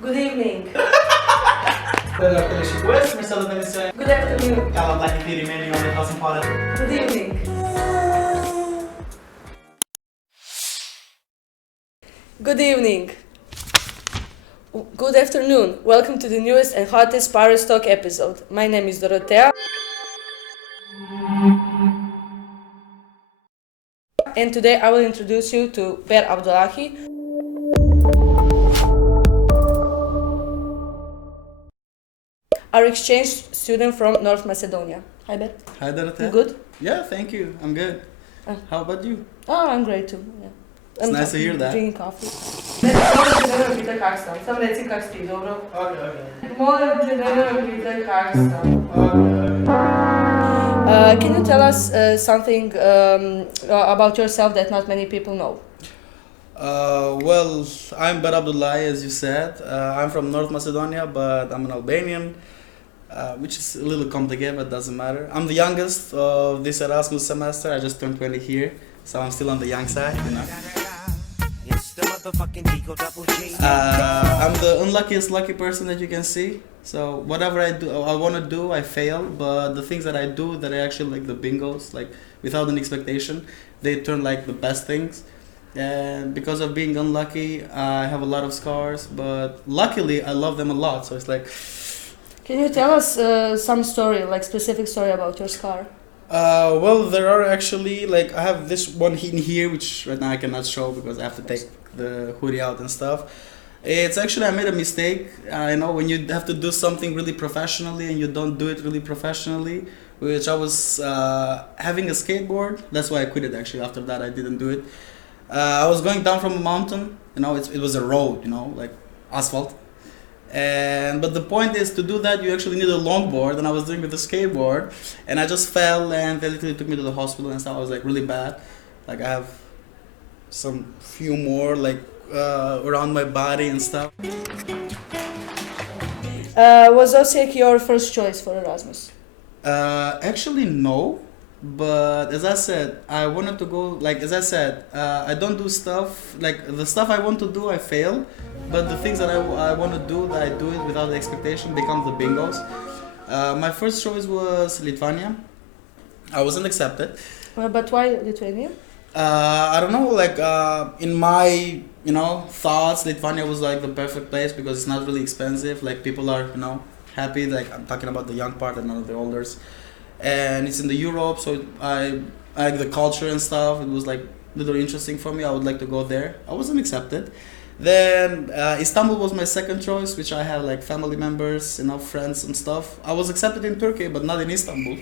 Good evening. Dorotea și cu West, mi-a salutat emisiunea. Good afternoon. Ca la Black Rimeni, unde vreau să-mi pară. Good evening. Good evening. Good afternoon. Welcome to the newest and hottest PiRates Talk episode. My name is Dorotea. And today I will introduce you to Ber Abdulahi. Our exchange student from North Macedonia. Hi, Ber. Hi, Dorotea. You good? Yeah, thank you. I'm good. How about you? Oh, I'm great too. Yeah. It's nice to hear that. Drinking coffee. Molim te, nemoj pitati kak sam. Samo reci kak si ti, dobro? Okay. Molim te, nemoj pitati kak sam. Can you tell us something about yourself that not many people know? Well, I'm Ber Abdulahi, as you said. I'm from North Macedonia, but I'm an Albanian, which is a little complicated, but doesn't matter. I'm the youngest of this Erasmus semester. I just turned 20 here, so I'm still on the young side, you know. I'm the unluckiest lucky person that you can see. So whatever I want to do, I fail. But the things that I do, that I actually like the bingos, like without an expectation, they turn like the best things. And because of being unlucky, I have a lot of scars. But luckily, I love them a lot. So it's like. Can you tell us some story, like specific story about your scar? Well, there are actually, like, I have this one in here, which right now I cannot show because I have to take the hoodie out and stuff. It's actually, I made a mistake. I know when you have to do something really professionally and you don't do it really professionally, which I was having a skateboard. That's why I quit it actually. After that, I didn't do it. I was going down from a mountain, you know, it was a road, you know, like asphalt. But the point is, to do that you actually need a longboard, and I was doing with the skateboard, and I just fell, and they literally took me to the hospital and stuff. I was like really bad. Like I have some few more like around my body and stuff. Was Osijek your first choice for Erasmus? Actually no, but as I said, I wanted to go, like as I said, I don't do stuff, like the stuff I want to do I fail, but the things that I want to do, that I do it without the expectation, become the bingos. My first choice was Lithuania. I wasn't accepted. But why Lithuania? I don't know, like in my, you know, thoughts, Lithuania was like the perfect place because it's not really expensive. Like people are, you know, happy. Like I'm talking about the young part and not the olders. And it's in the Europe, so I like the culture and stuff. It was like little interesting for me. I would like to go there. I wasn't accepted. Then Istanbul was my second choice, which I have like family members, you know, friends and stuff. I was accepted in Turkey, but not in Istanbul.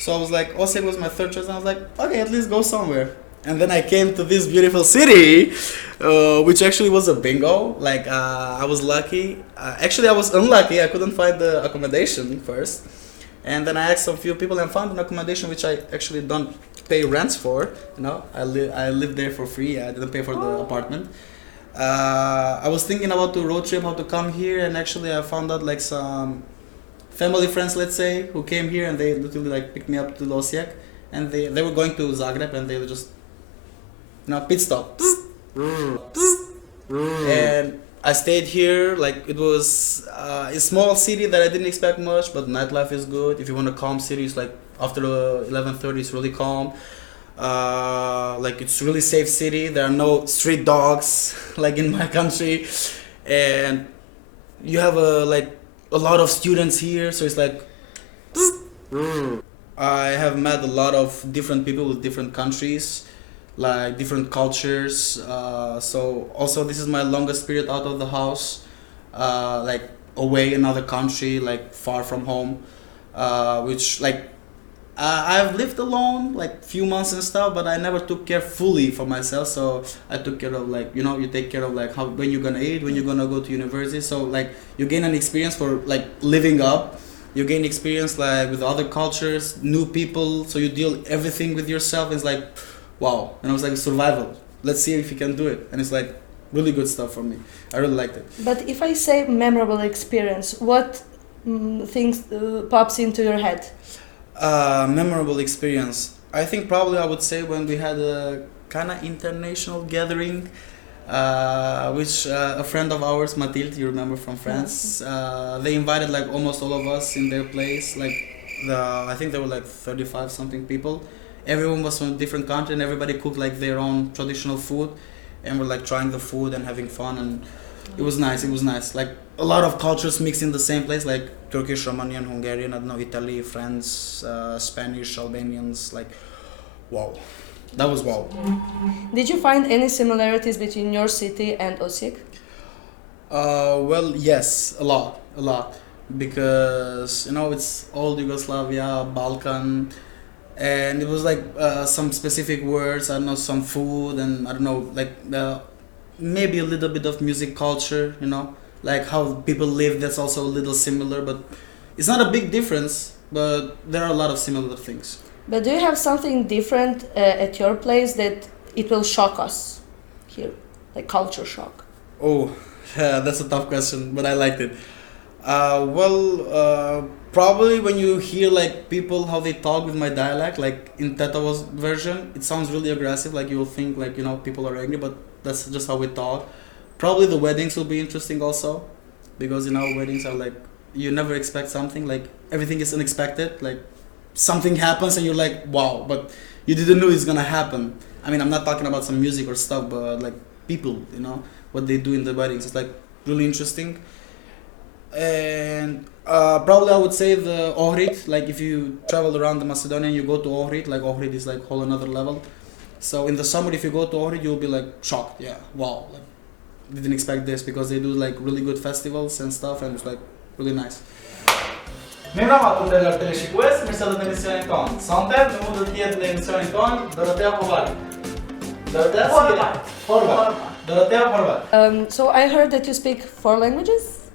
So I was like, Osijek was my third choice, and I was like, okay, at least go somewhere. And then I came to this beautiful city, which actually was a bingo. Like I was lucky. Actually, I was unlucky. I couldn't find the accommodation first. And then I asked a few people and found an accommodation which I actually don't pay rents for. You know, I lived there for free. I didn't pay for the apartment. I was thinking about the road trip, how to come here, and actually I found out like some family friends, let's say, who came here, and they literally like picked me up to Osijek, and they were going to Zagreb, and they were just, you know, pit stop. And I stayed here. Like it was a small city that I didn't expect much, but nightlife is good. If you want a calm city, it's like after 11:30, it's really calm. Like it's really safe city. There are no street dogs like in my country, and you have a lot of students here. So it's like I have met a lot of different people with different countries, like different cultures. So also this is my longest period out of the house, like away in another country, like far from home, which like I've lived alone like few months and stuff, but I never took care fully for myself. So I took care of, like, you know, you take care of like how, when you're gonna eat, when you're gonna go to university. So like you gain an experience for like living up. You gain experience like with other cultures, new people. So you deal everything with yourself. It's like, wow. And I was like, survival. Let's see if you can do it. And it's like really good stuff for me. I really liked it. But if I say memorable experience, what things pops into your head? Memorable experience. I think probably I would say when we had a kind of international gathering which a friend of ours, Matilde, you remember from France, they invited like almost all of us in their place. Like I think there were like 35 something people. Everyone was from a different country, and everybody cooked like their own traditional food, and we're like trying the food and having fun, and it was nice. It was nice. Like a lot of cultures mixed in the same place, like Turkish, Romanian, Hungarian, I don't know, Italy, France, Spanish, Albanians. Like, wow, that was wow. Did you find any similarities between your city and Osijek? Well, yes, a lot, because you know it's old Yugoslavia, Balkan, and it was like some specific words. I don't know, some food, and I don't know, like maybe a little bit of music culture. You know, like how people live. That's also a little similar, but it's not a big difference. But there are a lot of similar things. But do you have something different at your place that it will shock us here, like culture shock? Oh, that's a tough question, but I liked it. Probably when you hear like people how they talk with my dialect, like in Teto's version, it sounds really aggressive. Like you'll think like people are angry, but that's just how we talk. Probably the weddings will be interesting also, because weddings are like you never expect something. Like everything is unexpected. Like something happens and you're like wow, but you didn't know it's gonna happen. I mean, I'm not talking about some music or stuff, but like people, what they do in the weddings. It's like really interesting. And probably I would say the Ohrid, like if you travel around the Macedonia and you go to Ohrid, like Ohrid is like whole another level. So in the summer if you go to Ohrid you'll be like shocked, yeah, wow, like didn't expect this, because they do like really good festivals and stuff, and it's like really nice. Mirëmbrëma të nderuar teleshikues, mirë se erdhët në emisionin tonë. Sonte në mund të jetë në emisionin tonë Dorotea Horvat. Dorotea Horvat. Dorotea Horvat. So I heard that you speak 4 languages?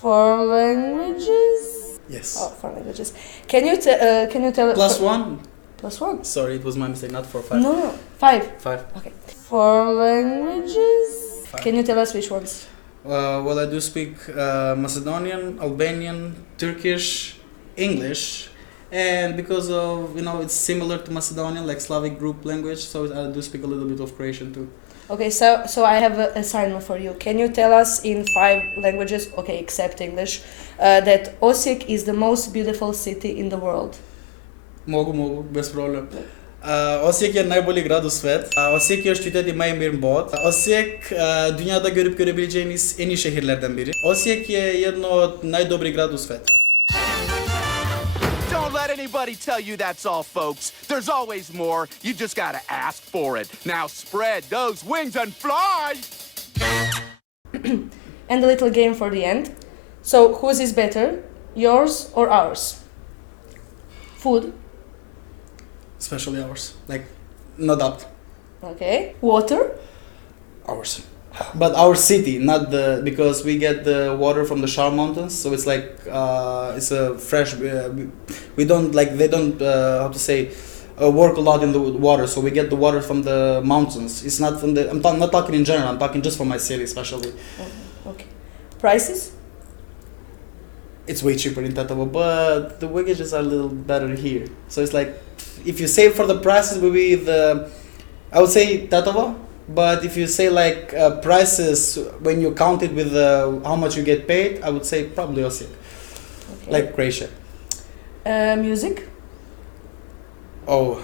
4 languages? Yes. Oh, 4 languages. Can you tell? Plus one? Plus 1? Sorry, it was my mistake, not 4, 5. No, 5. 5. Okay. 4 languages? 5. Can you tell us which ones? Well, I do speak Macedonian, Albanian, Turkish, English, and because of it's similar to Macedonian, like Slavic group language, so I do speak a little bit of Croatian too. Okay, so I have an assignment for you. Can you tell us in 5 languages, okay, except English, that Osijek is the most beautiful city in the world? Mogu, bez problem. Osijek je najbolji grad u svet. Osijek është qyteti më i mirë në botë. Osijek dünyada görüp görebileceğiniz en iyi şehirlerden biri. Osijek je jedno najdobri grad u svet. Don't let anybody tell you that's all, folks. There's always more. You just gotta ask for it. Now spread those wings and fly! And a little game for the end. So, whose is better, yours or ours? Food. Especially ours. Like, no doubt. Okay. Water. Ours. But our city, not because we get the water from the Shar Mountains, so it's like it's a fresh. We don't they don't work a lot in the water, so we get the water from the mountains. It's not from the. I'm not talking in general. I'm talking just for my city, especially. Okay. Prices. It's way cheaper in Tetovo, but the wagges are a little better here. So it's like, if you say for the prices, will be I would say Tetovo. But if you say like prices when you count it with how much you get paid, I would say probably Osijek, like Croatia. Music. Oh,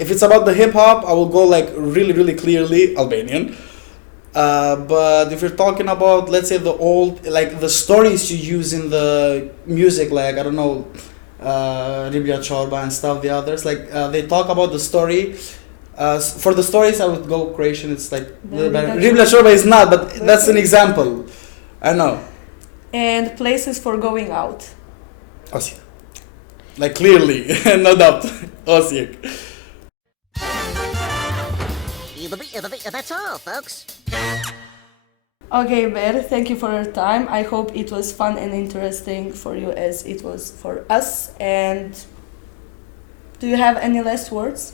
if it's about the hip hop, I will go like really, really clearly Albanian. But if you're talking about, let's say, the old, like the stories you use in the music, like I don't know, Riblja Chorba and stuff, the others, like they talk about the story. For the stories, I would go Croatian. It's like Riblja Chorba is not, but that's an example. I know. And places for going out. Osijek. Like clearly, no doubt, Osijek. That's all, folks. Okay, Ber, thank you for your time. I hope it was fun and interesting for you as it was for us. And do you have any last words?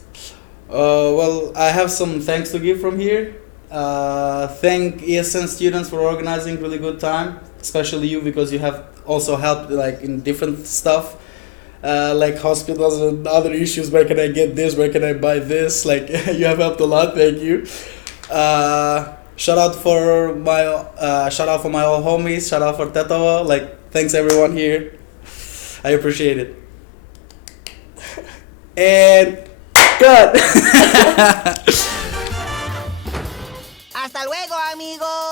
Well, I have some thanks to give from here. Thank ESN students for organizing really good time, especially you, because you have also helped like in different stuff, like hospitals and other issues. Where can I get this? Where can I buy this? Like you have helped a lot. Thank you. Shout out for my old homies. Shout out for Tetovo. Like, thanks everyone here. I appreciate it. And cut. Hasta luego, amigos.